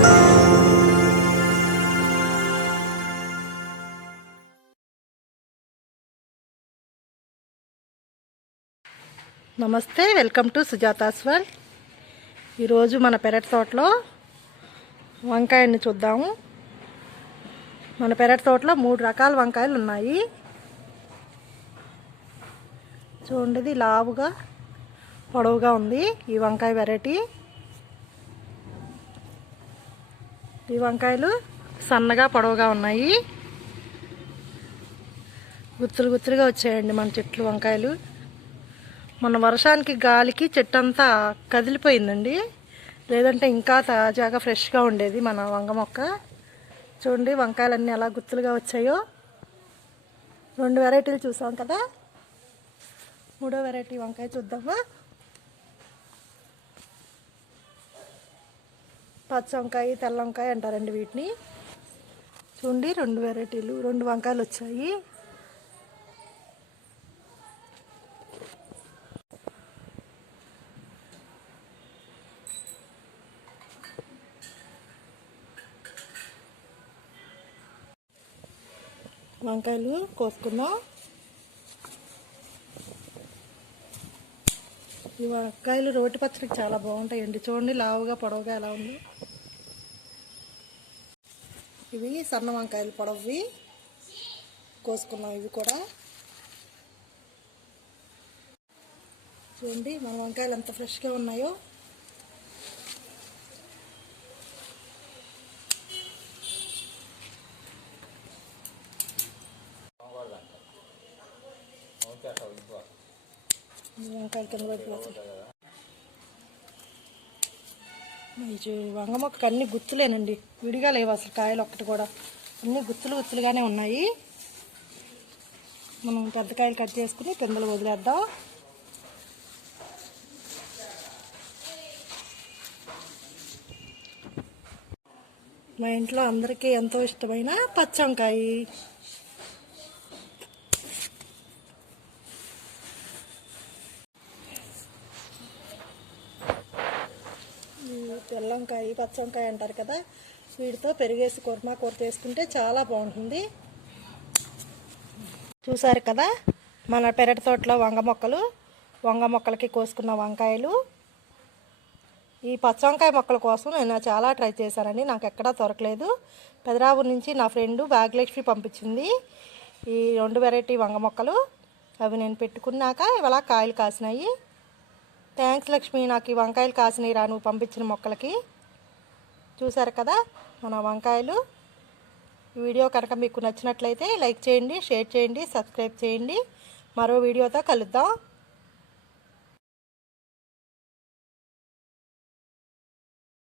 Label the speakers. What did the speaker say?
Speaker 1: నమస్తే welcome to Sujata's world ఈరోజు మన పెరటి తోటలో వంకాయని చూద్దాము. మన పెరటి తోటలో మూడు రకాల వంకాయలు ఉన్నాయి. చూడండి లావుగా పొడవుగా ఉంది ఈ వంకాయ వెరైటీ. ఈ వంకాయలు సన్నగా పొడవుగా ఉన్నాయి. గుత్తులు గుత్తులుగా వచ్చాయండి మన చెట్లు వంకాయలు. మన వర్షానికి గాలికి చెట్టు అంతా కదిలిపోయిందండి. లేదంటే ఇంకా తాజాగా ఫ్రెష్గా ఉండేది మన వంగ మొక్క. చూడండి వంకాయలన్నీ ఎలా గుత్తులుగా వచ్చాయో. రెండు వెరైటీలు చూసాం కదా. మూడో వెరైటీ వంకాయ చూద్దామా? పచ్చ వంకాయ తెల్ల వంకాయ అంటారండి వీటిని. చూడండి రెండు వెరైటీలు రెండు వంకాయలు వచ్చాయి. వంకాయలు కోసుకుందాం. ఈ వంకాయలు రోటి పచ్చడికి చాలా బాగుంటాయండి. చూడండి లావుగా పొడవుగా ఎలా ఉంది. ఇవి సన్న వంకాయలు పొడవువి కోసుకున్నాం ఇవి కూడా. చూడండి మన వంకాయలు ఎంత ఫ్రెష్గా ఉన్నాయో. వంకాయలు కింద ఈ వంగ మొక్కకు అన్ని గుత్తులేనండి. విడిగా లేవు అసలు కాయలు ఒక్కటి కూడా. అన్ని గుత్తులు గుత్తులుగానే ఉన్నాయి. మనం పెద్ద కాయలు కట్ చేసుకుని పిందలు వదిలేద్దాం. మా ఇంట్లో అందరికీ ఎంతో ఇష్టమైన పచ్చంకాయ వంకాయ ఈ తెల్ల వంకాయ పచ్చ వంకాయ అంటారు కదా వీటితో పెరిగేసి కుర్మా కూర చేసుకుంటే చాలా బాగుంటుంది. చూసారు కదా మన పెరటి తోటలో వంగ మొక్కలు వంగ మొక్కలకి కోసుకున్న వంకాయలు. ఈ పచ్చ వంకాయ మొక్కల కోసం నేను చాలా ట్రై చేశానండి నాకు ఎక్కడా దొరకలేదు. పెదరాబు నుంచి నా ఫ్రెండు భాగ్యలక్ష్మి పంపించింది ఈ రెండు వెరైటీ వంగ మొక్కలు. అవి నేను పెట్టుకున్నాక ఇవాళ కాయలు కాసినాయి. థ్యాంక్స్ లక్ష్మి నాకు ఈ వంకాయలు కాసినాయి రా నువ్వు పంపించిన మొక్కలకి. చూసారు కదా మన వంకాయలు? వీడియో కనుక మీకు నచ్చినట్లయితే లైక్ చేయండి షేర్ చేయండి సబ్స్క్రైబ్ చేయండి. మరో వీడియోతో కలుద్దాం.